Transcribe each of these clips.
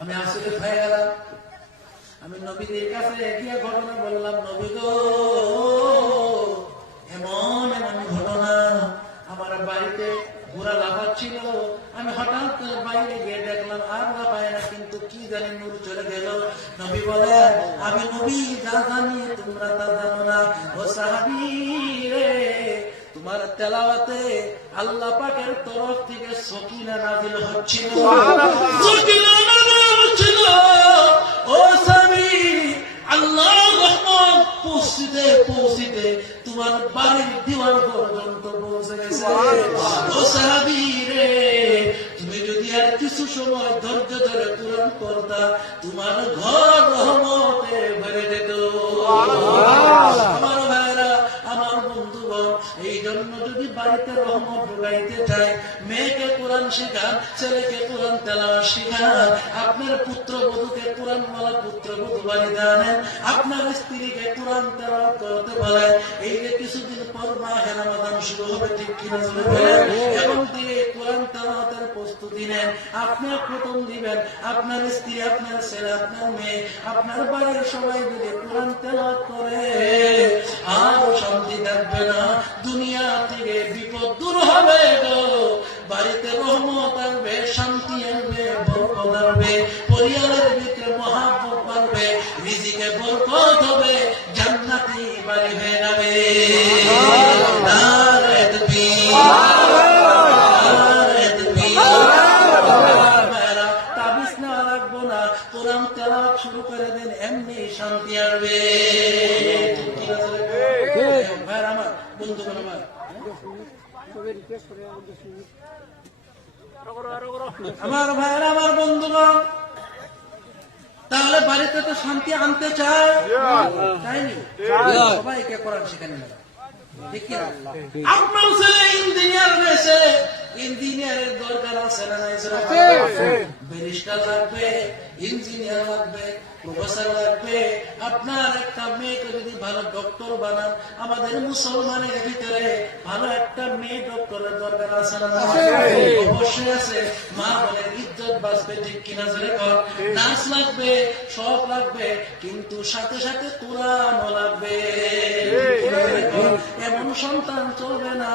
আমি আসলে হয়ে গেলাম, আমি নবীদের কাছে গিয়ে ঘটনা বললাম, নবী গো এমন এমন ঘটনা, আমার বাড়িতে ঘোড়া লাফাচ্ছিল, আমি হঠাৎ বাইরে গিয়ে দেখলাম আর লাফায় না, কিন্তু কি জানি নূর চলে গেল। নবী বলে, আমি নবী যা জানি তোমরা তা জানো না। ও সাহাবী রে, তোমার তেলাওয়াতে আল্লাহ পাকের তরফ থেকে সকিনা নাযিল হচ্ছিল, সকিনা নাযিল হচ্ছিল। ও সাহাবী, আল্লাহর রহমত পৌঁছিতে পৌঁছিতে তোমার বাড়ির দিওয়ার পর্যন্ত পৌঁছে গেছে। ও সাহাবী রে, তুমি যদি আর কিছু সময় ধৈর্য ধরে কোরআন পড়তা, তোমার ঘর রহমতে ভরে যেত। আমার ভাইরা, আমার বন্ধুগণ, এই জন্য যদি বাড়িতে রহমত ঢুকাইতে চায়, মেয়েকে কোরআন শেখান, ছেলেকে কোরআন তেলাওয়াত শেখান, আপনার পুত্রবধূকে কোরআন বলা পুত্রবধূ বাড়িতে আনেন, আপনার স্ত্রীকে কোরআন তেলাওয়াত করতে বলেন। এই যে কিছুদিন পর মাহে রমাদান শুরু হবে, ঠিক কিনা বলে বলেন, এবং দিয়ে কোরআন তেলাওয়াতের প্রস্তুতি নেন। আপনি খতম দিবেন, আপনার স্ত্রী, আপনার ছেলে, আপনার মেয়ে, আপনার বাড়ির সবাই যদি কোরআন তেলাওয়াত করে, আর শান্তি থাকবে না, দুনিয়া থেকে বিপদ দূর হবে গো, বাড়িতে রহমত আসবে, শান্তি আসবে, বরকত আসবে, পরিবারের ভিতরে মহাব্বত বাড়বে, রিজিকে বরকত হবে, জান্নাতি বাড়ি হয়ে যাবে। নারে তাকবীর, নারে তাকবীর। তাবিজ না রাখবো না, কোরআন তেলাওয়াত শুরু করে দেন, এমনি শান্তি আসবে। ভাইরা আমার, বন্ধুগণ আমার, আমার ভাইরা আমার, বন্ধুগণ, তাহলে বাড়িতে তো শান্তি আনতে চায়, তাইনি? সবাইকে কোরআন শেখানো লাগে, ঠিক কিনা? আপনার ছেলে ইঞ্জিনিয়ার হয়েছে, ইঞ্জিনিয়ারের দরকার আছে না নাই? ব্যারিস্টার লাগবে, ইঞ্জিনিয়ার লাগবে, প্রফেসর লাগবে। আপনার একটা মেয়েকে যদি ভালো ডক্টর বানান, আমাদের মুসলমানের ভিতরে ভালো একটা মেয়ে ডক্টরের দরকার আছে না? অবশ্যই আছে। মা বলে ইজ্জত বাঁচবে, ঠিক কিনা? নাচ লাগবে, সব লাগবে, কিন্তু সাথে সাথে কোরআনও লাগবে। এমন সন্তান চলবে না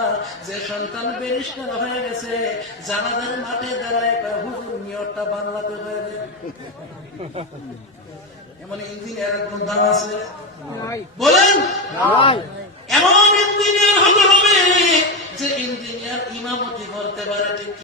যে সন্তান ব্যারিস্টার হয়ে গেছে, জানাজার মাঠে দাঁড়ায় হুজুর নিয়তটা বাংলাতে হয়ে যায়। এমন ইঞ্জিনিয়ারের কোন দাম আছে বলেন? এমন ইঞ্জিনিয়ার হতে হবে যে ইঞ্জিনিয়ার ইমামতি করতে পারে, ঠিক